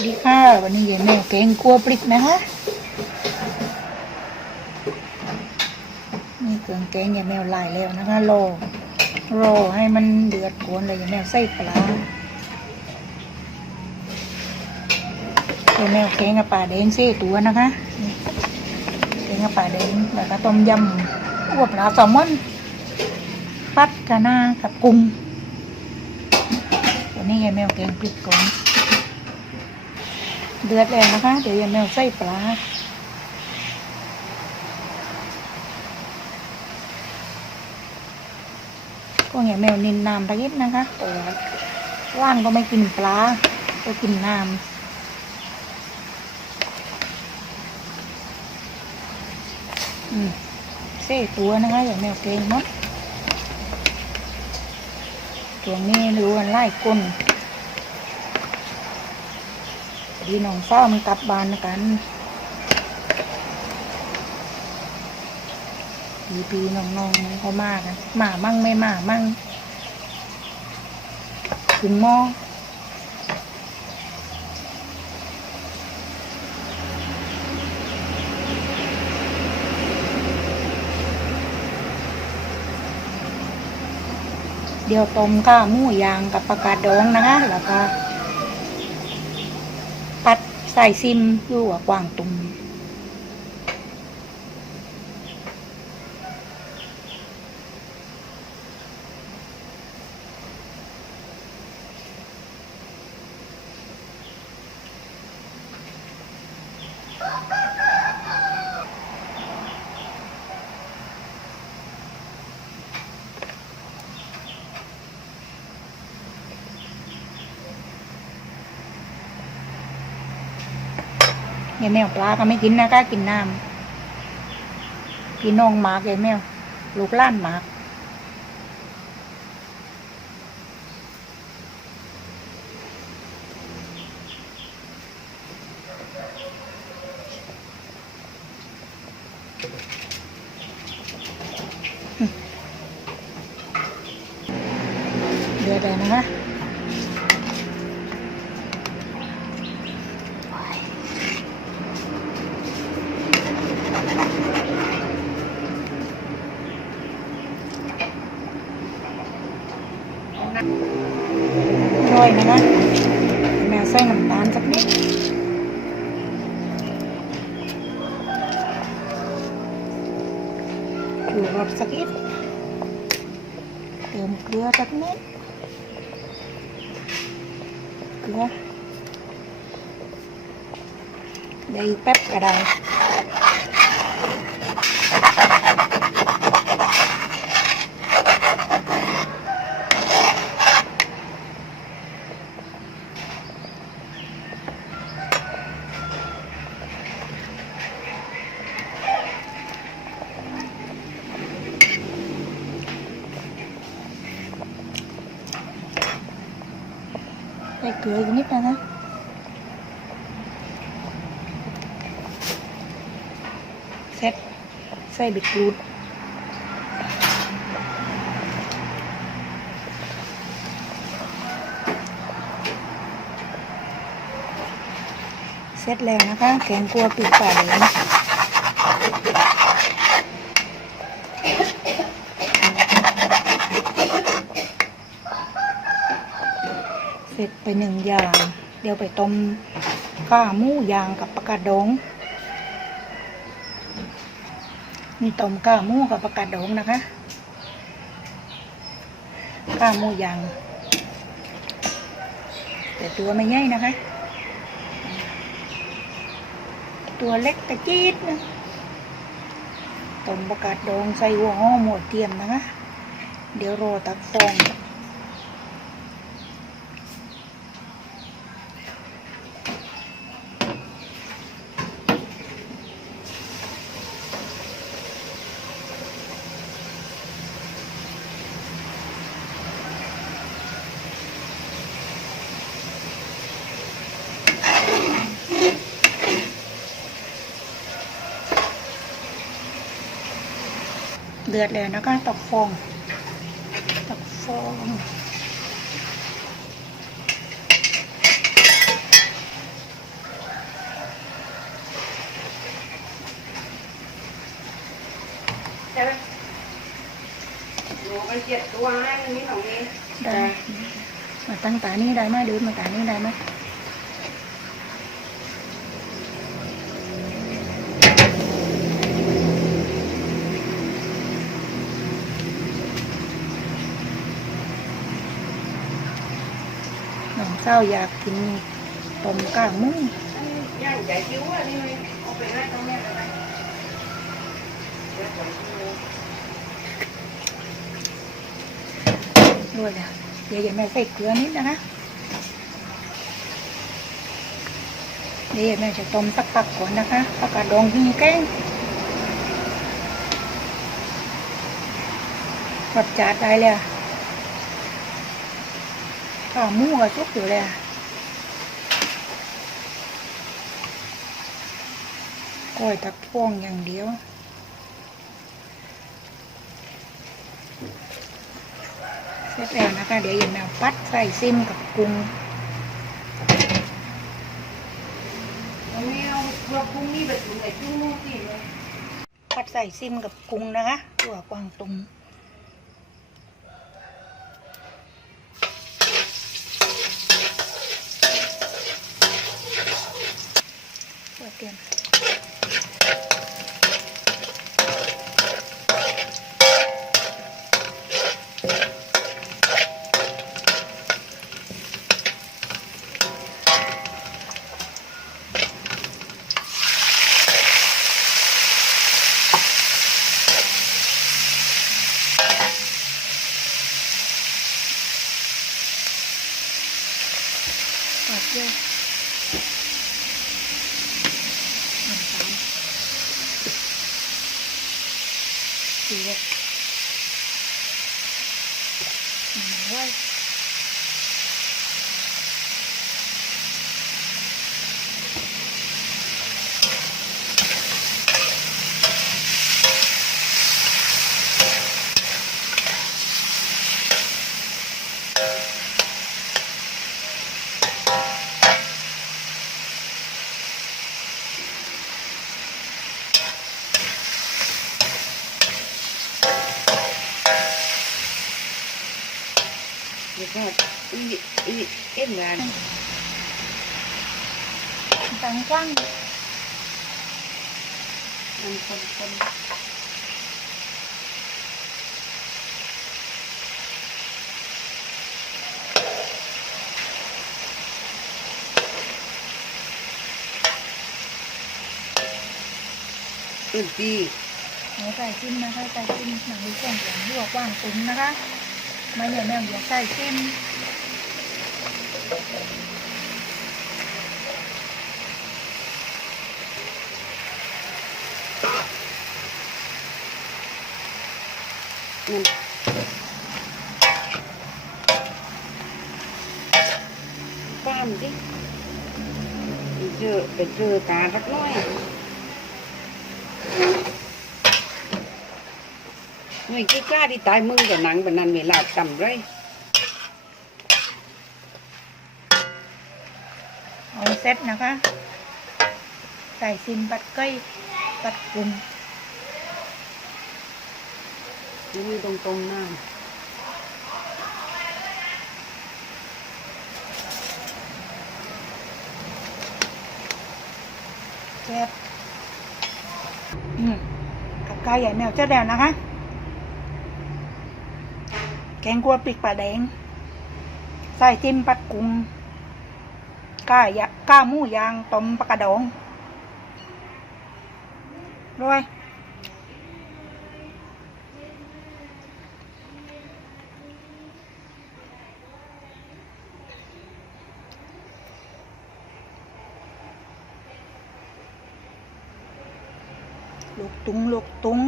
สวัสดีค่ะ วันนี้ยายแมวแกงกลัวปลิกนะคะนี่เครื่องแกงยายแมวลายแล้วนะคะรอรอให้มันเดือดกวนเลยยายแมวใส่ปลายายแมวแกงกับปลาแดงเส้ตัวนะคะแกงกับปลาแดงแล้วก็ต้มยำอ้วปลาแซลมอนปัดกะหน้ากับกุ้งวันนี้ยายแมวแกงปลิกก่อน เดือดแล้วนะคะ เดี๋ยวยายแมวใส่ปลาก็ยายแมวนินน้ำตะกิดนะคะโอ้ว่างก็ไม่กินปลาก็กินน้ำอืมเส้ตัวนะคะอย่ายแมวเก่งเนาะตัวนี้รู้วันไล่ก้น ดีน้องเศร้ามันกลับบ้านกันปีปีๆน้องๆเขามากันมามั่งไม่มามั่งถึงหม้อเดี๋ยวต้มข้าวหมูยางกับปลากาดดองนะคะ แล้วก็ ใส่ซิมอยู่กับกวางตุง ยายแมวปลาก็ไม่กินนะก็กินน้ำพี่น้องหมากยายแมว ลูกล้านหมากเดือดเลยนะคะ ดูรสสักนิดเติมเกลือสักนิดเกลือเดี๋ยวอีกแป๊บก็ได้ เกลืออีกนิดนะคะเซ็ตใส่บิดรูดเสร็จแล้วนะคะแกงกัวปีกป่าเหลนเสร็จ ไปหนึ่งอย่าง เดี๋ยวไปต้มข้าหมูยางกับปลากาดดองนี่ต้มข้าหมูกับปลากาดดองนะคะข้าหมูยาง แต่ตัวไม่ใหญ่นะคะ ตัวเล็กกระจี๊ดนะต้มปลากาดดองใส่หัวหอมหัวเทียมนะคะ เดี๋ยวรอตักฟอง เดือดเลยวแล้วก็ตกฟองตกฟองมันเจ็บตัวให้มันมีสองนี้ได้มาตั้งตานี้ได้ไหมดูมาตานี้ได้ไหม เศร้าอยากกินต้มก้างมุ้งด้วยเลยเดี๋ยวก่อนคิ้วยแล้วเดี๋ยวแม่ใส่เกลือนิดนะคะ เดี๋ยวแม่จะต้มสักพักก่อนนะคะผักกาดดองหิ้งแกงรสจัดได้เลย ข้าวหมูก็สุกอยู่เลยอะกล้วยตักพวงอย่างเดียวเสร็จแล้วนะคะ เดี๋ยวอย่าแมวปัดใส่ซิมกับกุ้งตรงนี้เอาเพื่อพรุ่งนี้ไปถึงไอ้ชิ้วนู่นสิเลยปัดใส่ซิมกับกุ้งนะคะตัวกวางตุง เปิดเตรียมปัดด้วยน้ำตาล สีเล็กหนึ่งไว้ เดี๋ยวก็ อีอีเอ็นงานตังกว้างมันคนคนตื่นปีหัวใส่ซิมนะคะใส่ซิมหนังดูแข็งอย่างที่บอกว่างตุ้มนะคะมาอย่าแม่งอย่าใส่ซิมนั่นป้ามดิไปเจอไปเจอ ตาสักหน้อยหน่วยกี้กล้าที่ตายมึงกับหนังแบบนั้น เวลาจำไรเอาเซตนะคะ ใส่ซิมปัดก้อยปัดกุ้งนี่ตรงตรงๆหน้าแซ่บอืมกับกายใหญ่แมวเจ้าแดวนะคะ แกงกัวปิกปลาแดง ใส่ซิมปัดกุ้ง ก้ายะก้าหมูยางต้มปลากระดองด้วยลูกตุงลูกตุง